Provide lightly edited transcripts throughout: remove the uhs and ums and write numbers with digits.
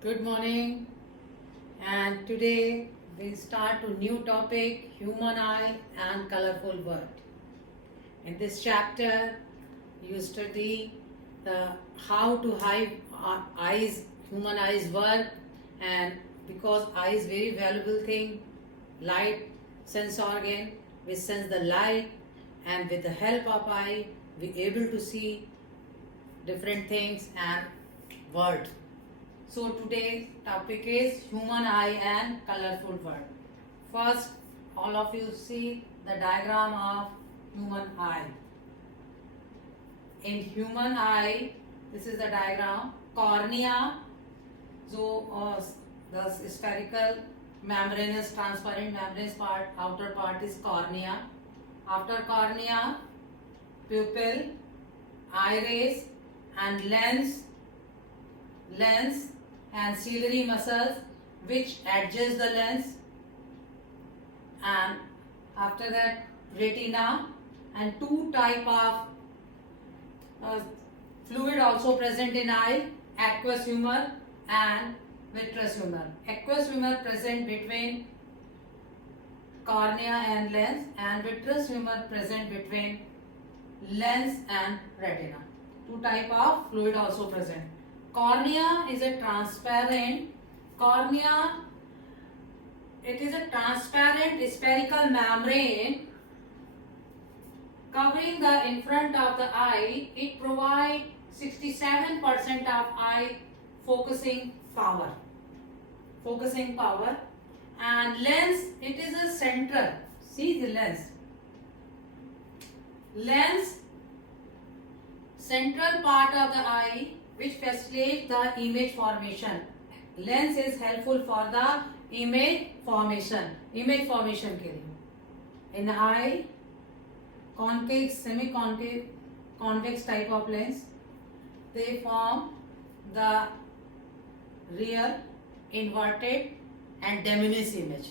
Good morning, and today we start a new topic, human eye and colorful world. In this chapter, you study the how to hide eyes, human eyes work, and because eye is very valuable thing, light sense organ, we sense the light, and with the help of eye, we able to see different things and world. So today's topic is human eye and colorful world. First, all of you see the diagram of human eye. In human eye, this is the diagram. Cornea, the spherical membranous transparent membranous part, outer part is cornea. After cornea, pupil, iris, and lens and ciliary muscles which adjust the lens, and after that retina, and two type of fluid also present in eye, aqueous humor and vitreous humor. Aqueous humor present between cornea and lens, and vitreous humor present between lens and retina. Two type of fluid also present. Cornea is a transparent spherical membrane covering the in front of the eye. It provides 67% of eye focusing power. And lens, it is a central. See the lens central part of the eye which facilitates the image formation. Lens is helpful for the image formation के लिए. In eye, concave, semi-concave, convex type of lens, they form the real, inverted and diminished image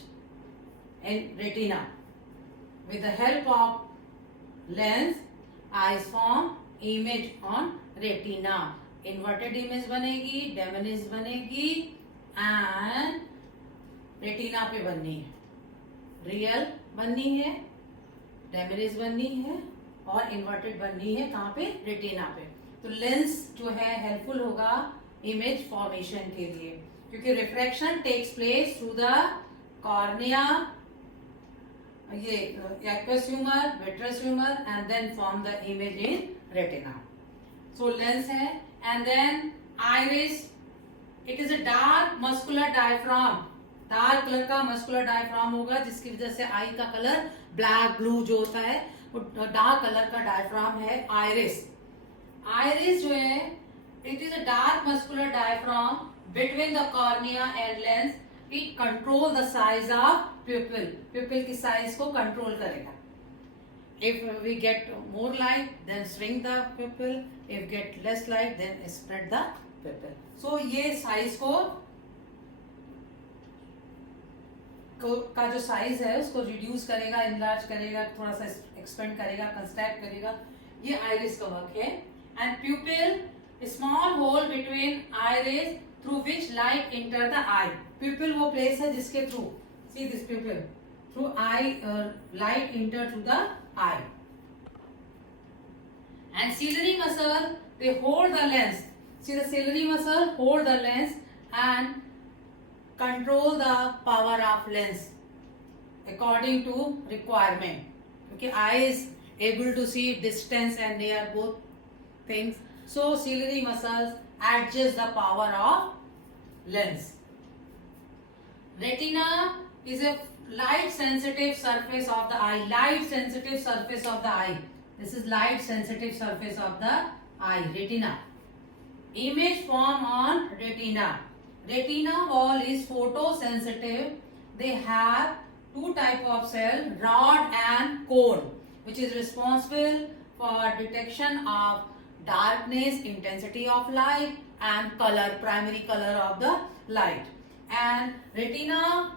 in retina. With the help of lens, eyes form image on retina. Inverted image बनेगी, डेमिनिश बनेगी and retina पे बननी है. Real बननी है, डेमिनिश बननी है और इन्वर्टेड बननी है. कहाँ पे? रेटिना पे. तो लेंस जो है हेल्पफुल होगा इमेज फॉर्मेशन के लिए, क्योंकि refraction takes place through the cornea, ये aqueous humour, vitreous humour and then form the image in retina. So lens है. And then iris, it is a dark muscular diaphragm. Dark colour का muscular diaphragm होगा जिसकी वजह से आई का colour black blue जो होता है वो डार्क कलर का डायफ्राम है. आइरिस जो है, it is a dark muscular diaphragm between the cornea and lens. It control the size of प्यूपिल की साइज को कंट्रोल करेगा. If we get more light, then shrink the pupil. If get less light, then spread the pupil. So ये size का जो size है उसको reduce करेगा, enlarge करेगा, थोड़ा सा expand करेगा, construct करेगा. ये iris का work है. And pupil, a small hole between iris through which light enter the eye. Pupil वो place है जिसके through, see this pupil, through eye light enter through the eye. And ciliary muscle, they hold the lens. See the ciliary muscle hold the lens and control the power of lens according to requirement. Okay, eye is able to see distance and near both things. So ciliary muscles adjust the power of lens. Retina is a light sensitive surface of the eye. This is light sensitive surface of the eye, retina. Image form on retina. Retina wall is photosensitive. They have two type of cell, rod and cone, which is responsible for detection of darkness, intensity of light and color, primary color of the light. And retina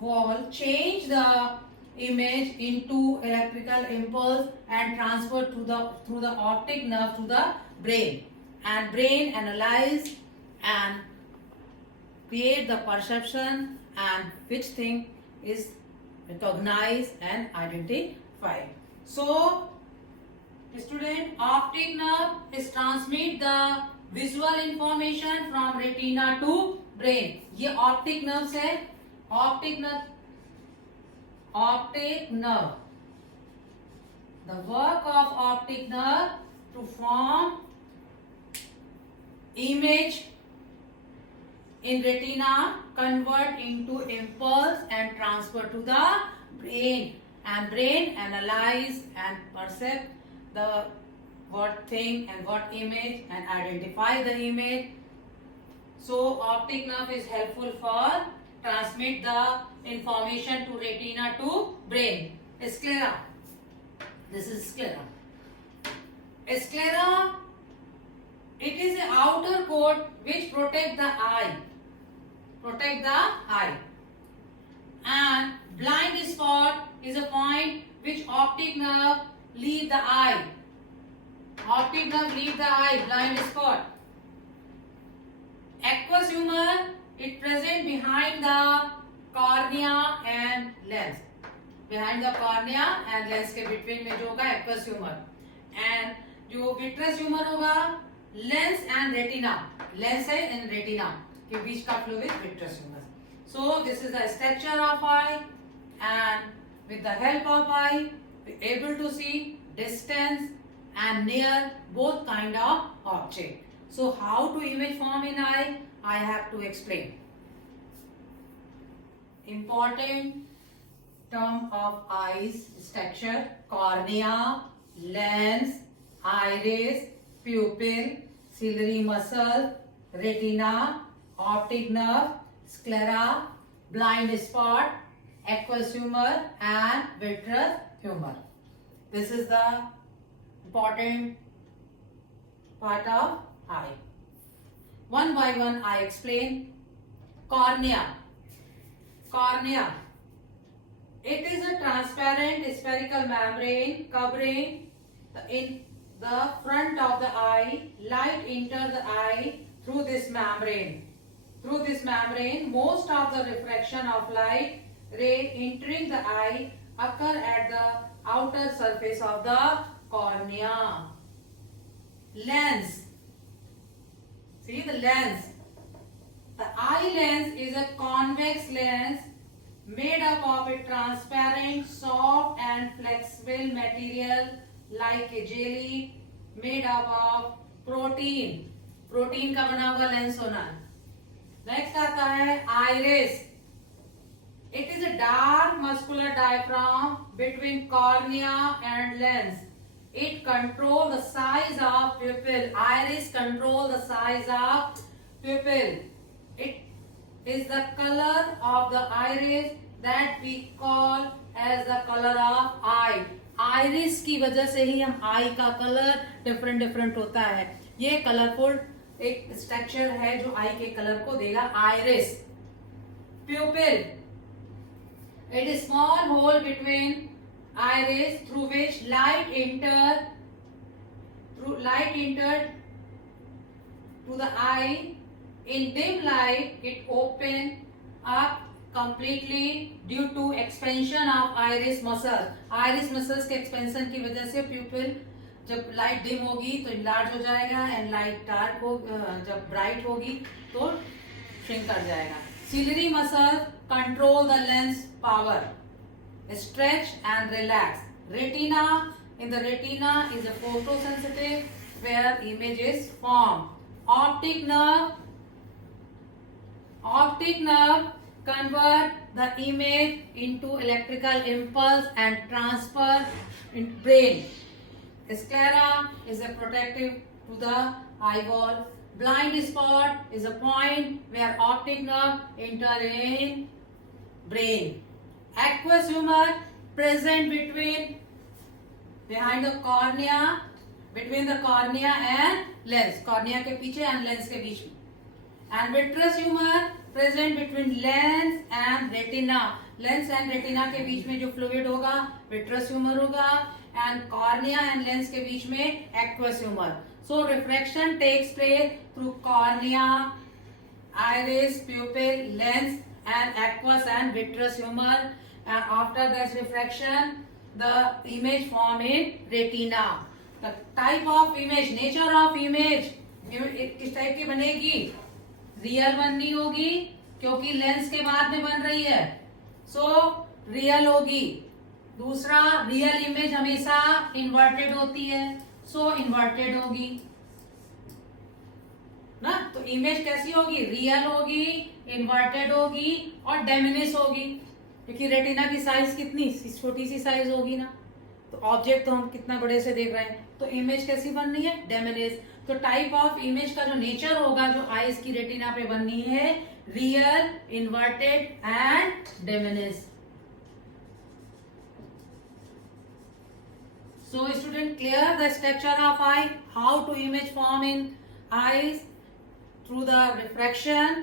wall change the image into electrical impulse and transfer through the optic nerve to the brain, and brain analyze and create the perception and which thing is recognized and identified. So, student, optic nerve is transmit the visual information from retina to brain. ये optic nerve है. Optic nerve. The work of optic nerve to form image in retina, convert into impulse and transfer to the brain, and brain analyze and perceive the what thing and what image and identify the image. So optic nerve is helpful for transmit the information to retina to brain. Sclera. This is sclera. Sclera, it is an outer coat which protect the eye. And blind spot is a point which optic nerve leave the eye. Blind spot. Aqueous humor, it present behind the cornea and lens. Behind the cornea and lens के between में जो होगा aqueous humor. And जो vitreous humor होगा lens and retina. Lens है and retina के बीच का fluid vitreous humor. So this is the structure of eye, and with the help of eye we are able to see distance and near both kind of object. So how to image form in eye, I have to explain. Important term of eyes structure: cornea, lens, iris, pupil, ciliary muscle, retina, optic nerve, sclera, blind spot, aqueous humor and vitreous humor. This is the important part of eye. One by one I explain. Cornea. It is a transparent spherical membrane covering in the front of the eye. Light enters the eye through this membrane. Most of the refraction of light ray entering the eye occur at the outer surface of the cornea. Lens. See the lens. The eye lens is a convex lens made up of a transparent, soft and flexible material like a jelly made up of protein. Protein का बना हुआ lens होना है. Next आता है iris. It is a dark muscular diaphragm between cornea and lens. It controls the size of pupil. Iris controls the size of pupil. It is the color of the iris that we call as the color of eye. Iris की वजह से ही हम eye का colour different होता है. ये colourful एक structure है जो आई के कलर को देगा. Iris. प्यूपिल. It is small hole between iris through which light entered to the eye. In dim light, it open up completely due to expansion of iris muscle. Iris muscles के expansion की वजह से pupil जब light dim होगी तो enlarge हो जाएगा, and light dark हो जब ब्राइट होगी तो श्रिंक कर जाएगा. Ciliary muscle control the lens power, stretch and relax. Retina, in the retina is a photosensitive where image is formed. Optic nerve convert the image into electrical impulse and transfer in brain. Sclera is a protective to the eyeball. Blind spot is a point where optic nerve enter in brain. Aqueous humor present behind the cornea, between the cornea and lens. Cornea के पीछे and lens के बीच में. And vitreous humor present between lens and retina. Lens and retina के बीच में जो fluid होगा vitreous humor होगा, and cornea and lens के बीच में aqueous humor. So refraction takes place through cornea iris, pupil, lens, and aqueous and vitreous humor. And after this refraction, the image form in retina. The type of image, nature of image, किस type की बनेगी? Real बननी होगी, क्योंकि lens के बाद में बन रही है, सो रियल होगी. दूसरा, रियल इमेज हमेशा इन्वर्टेड होती है, सो इन्वर्टेड होगी ना. तो इमेज कैसी होगी? रियल होगी, इन्वर्टेड होगी और डेमिनिश होगी, क्योंकि रेटिना की साइज कितनी छोटी सी साइज होगी ना. तो ऑब्जेक्ट तो हम कितना बड़े से देख रहे हैं, तो इमेज कैसी बननी है? डेमिनिश. तो टाइप ऑफ इमेज का जो नेचर होगा, जो आईज की रेटिना पे बननी है, real, inverted and diminish. So student, clear the structure of eye, how to image form in eyes through the refraction,